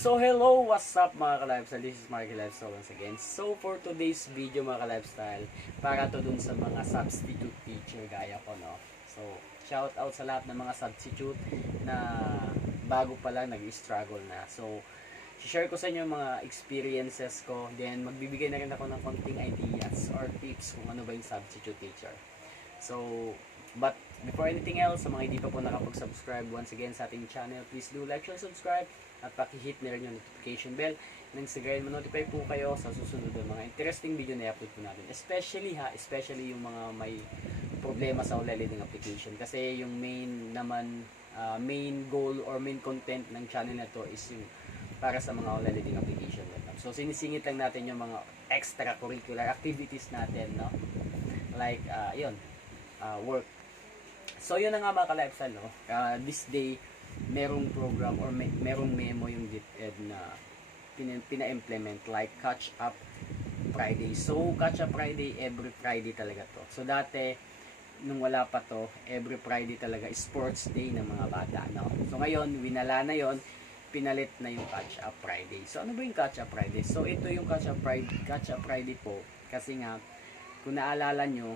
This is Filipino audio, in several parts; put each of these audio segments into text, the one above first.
So hello, what's up mga ka-lifestyle? This is Marky Lifestyle once again. So for today's video mga ka-lifestyle, para to dun sa mga substitute teacher gaya ko, no? So shout out sa lahat ng mga substitute na bago pa lang nag-struggle na. So share ko sa inyo yung mga experiences ko, then magbibigay na rin ako ng konting ideas or tips kung ano ba yung substitute teacher. So, but before anything else, sa mga hindi pa po nakapag-subscribe once again sa ating channel, please do like, share, subscribe, at paki-hit na rin yung notification bell nang sagayon ma-notify po kayo sa susunod ng mga interesting video na i-upload po natin. Especially yung mga may problema sa online learning application. Kasi yung main naman, main goal or main content ng channel na to is yung para sa mga online learning application. So, sinisingit lang natin yung mga extracurricular activities natin, no? Like, work. So, yun na nga mga ka-lifestyle, no? This day, merong program or merong memo yung DepEd na pina-implement like Catch Up Friday. So, Catch Up Friday, every Friday talaga to. So, dati, nung wala pa to, every Friday talaga sports day ng mga bata, no? So, ngayon, winala na yon, pinalit na yung Catch Up Friday. So, ano ba yung Catch Up Friday? So, ito yung Catch Up Friday po. Kasi nga, kung naalala nyo,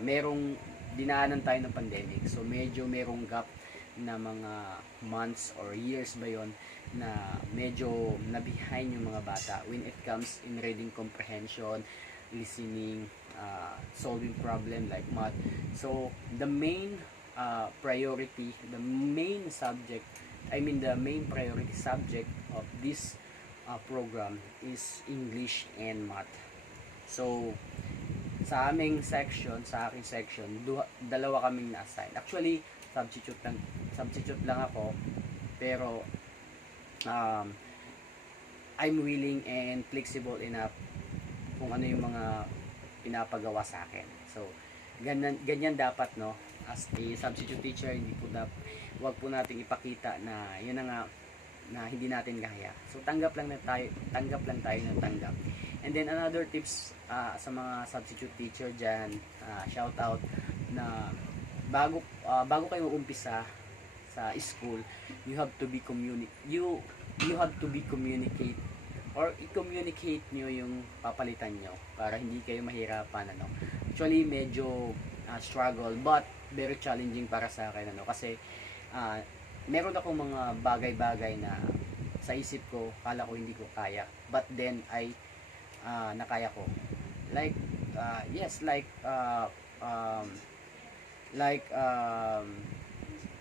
merong dinaanan tayo ng pandemic. So, medyo merong gap na mga months or years ba yon na medyo na-behind yung mga bata when it comes in reading comprehension, listening, solving problem like math. So, the main priority, the main priority subject of this program is English and math. So, sa aking section, dalawa kaming na-assign. Actually, substitute lang ako, pero I'm willing and flexible enough kung ano yung mga pinapagawa sa akin. So, ganyan dapat, no? As a substitute teacher, wag po nating ipakita na yun na nga na hindi natin kaya. So, tanggap lang tayo ng tanggap. And then another tips sa mga substitute teacher dyan, shout out na bago kayo umpisa sa school, you have to be communicate or i-communicate nyo yung papalitan nyo para hindi kayo mahirapan, ano. Actually, medyo struggle but very challenging para sa akin, ano, kasi meron akong mga bagay-bagay na sa isip ko, kala ko hindi ko kaya, but then nakaya ko. Like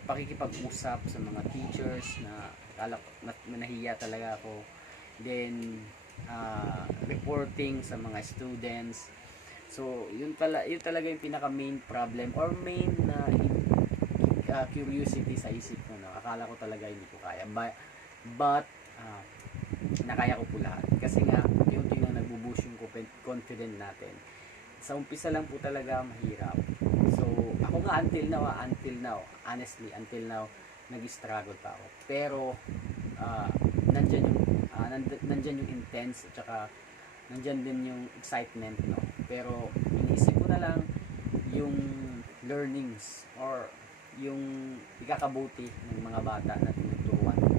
pakikipag-usap sa mga teachers na kala ko nahiya talaga ako. Then reporting sa mga students. So, yun talaga yung pinaka main problem or main curiosity sa isip ko, no. Akala ko talaga hindi ko kaya. But nakaya ko po lahat. Kasi nga, yung nagbo-boost yung confident natin. Sa umpisa lang po talaga mahirap. So, ako nga until now, nag-struggle pa ako. Pero, nandyan yung intense at saka nandyan din yung excitement, no. Pero, iniisip ko na lang yung learnings or yung ikakabuti ng mga bata na tinuturuan ko.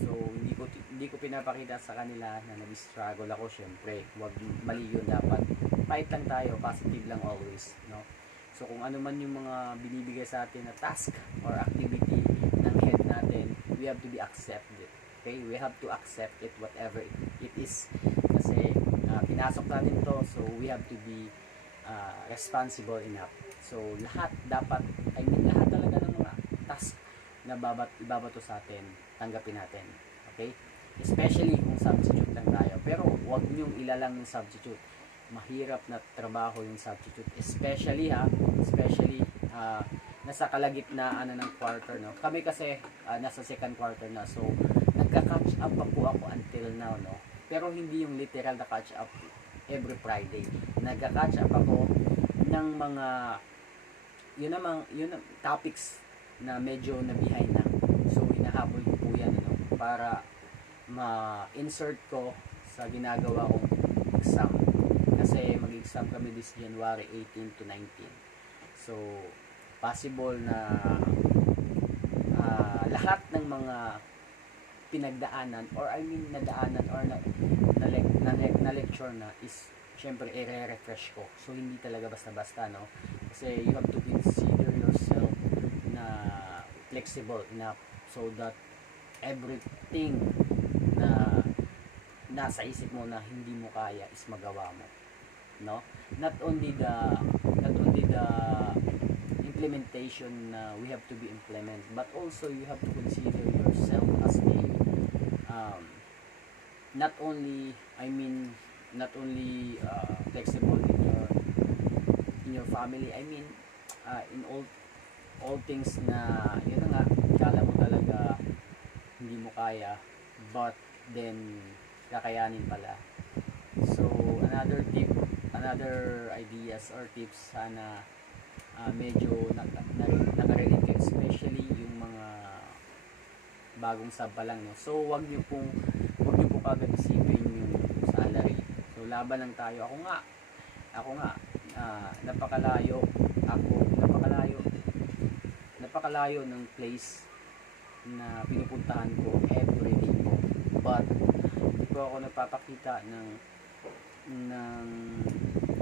So, hindi ko pinapakita sa kanila na nag-struggle ako. Syempre, wag mali yun, dapat fight lang tayo, positive lang always, no. So, kung ano man yung mga binibigay sa atin na task or activity ng head natin, we have to be accepted. Okay? We have to accept it, whatever it is. Kasi, pinasok natin to, so we have to be responsible enough. So, lahat talaga ng mga task na ibabato sa atin, tanggapin natin. Okay? Especially kung substitute lang tayo. Pero, huwag niyong ilalang yung substitute. Mahirap na trabaho yung substitute, especially nasa kalagitnaan ng quarter, no. Kami kasi nasa second quarter na, so nagka-catch up pa po ako until now, no. Pero hindi yung literal na catch up every Friday. Nagka-catch up ako ng mga yun topics na medyo na behind na. So hinahabol ko po yan, no, para ma-insert ko sa ginagawa kong exam. Kasi mag-exam kami this January 18 to 19. So, possible na lahat ng mga pinagdaanan, or I mean nadaanan, or na lecture na, is syempre i-refresh ko. So hindi talaga basta-basta, no, kasi you have to consider yourself na flexible enough so that everything na nasa isip mo na hindi mo kaya is magawa mo, no, not only the implementation na we have to be implement, but also you have to consider yourself as a not only flexible in your family, I mean in all things na yun na nga, kala mo talaga hindi mo kaya, but then kakayanin pala. So another ideas or tips, sana medyo nakarelate kayo, especially yung mga bagong sub pa lang, no. So wag niyo pong kagad isipin yung salary. So laban lang tayo. Ako nga napakalayo ng place na pinupuntahan ko everyday po, but hindi po ako nagpapakita ng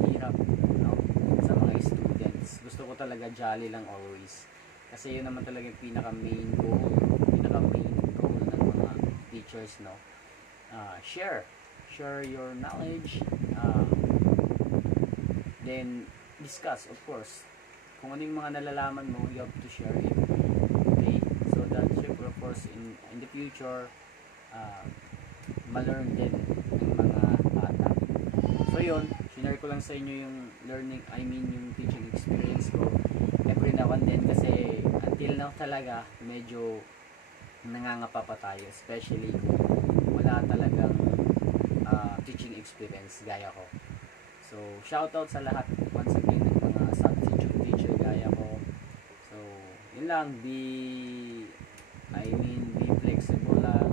hirap, no, sa mga students. Gusto ko talaga jolly lang always, kasi yun naman talaga yung pinaka main goal ng mga teachers, no. Share your knowledge, then discuss, of course, kung ano yung mga nalalaman mo, you have to share it, okay, so that syempre, of course, in the future, ma-learn din ng mga bata. So yun, sinare ko lang sa inyo yung yung teaching experience ko every now and then, kasi until now talaga medyo nangangapa pa tayo, especially kung wala talagang teaching experience gaya ko. So shoutout sa lahat once again ng mga substitute teacher gaya ko. So yun lang, be flexible lang.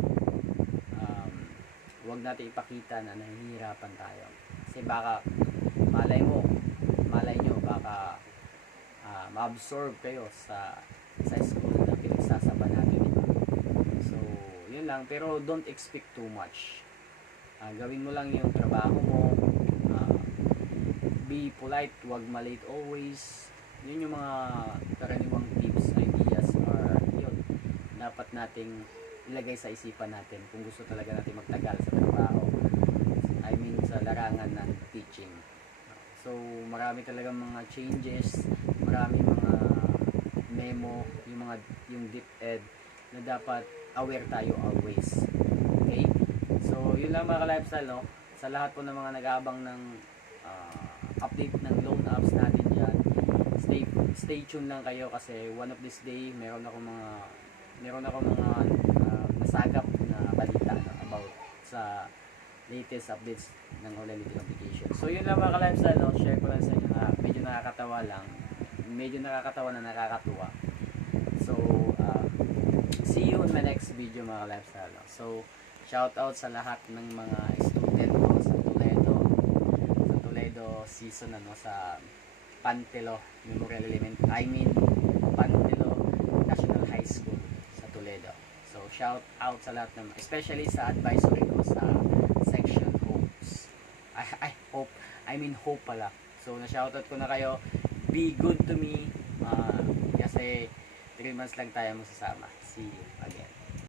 Huwag natin ipakita na nahihirapan tayo, kasi baka malay nyo baka ma-absorb kayo sa school na pinagsasaba natin, diba? So yun lang, pero don't expect too much. Gawin mo lang yung trabaho mo, be polite, huwag malate always. Yun yung mga karaniwang tips, ideas, or yun dapat nating ilagay sa isipan natin kung gusto talaga natin magtagal sa trabaho, sa larangan ng teaching. So marami talaga mga changes, marami mga memo, yung deep ed na dapat aware tayo always, okay? So yun lang mga ka-lifestyle, no, sa lahat po ng mga nag-aabang ng update ng loan apps natin dyan, stay tuned lang kayo, kasi one of this day meron ako mga nasagap na balita, no, about sa latest updates ng Olality application. So yun lang mga ka-lifestyle, no, share ko lang sa inyo na medyo nakakatawa na nakakatuwa. So see you in my next video mga ka-lifestyle, no? So shout out sa lahat ng mga student ko sa Toledo season, ano, sa Pantelo Memorial Pantelo National High School sa Toledo. So shout out sa lahat ng, especially sa advisory ko sa section hopes. Hope pala. So na-shoutout ko na kayo. Be good to me, kasi 3 months lang tayo masasama. See you.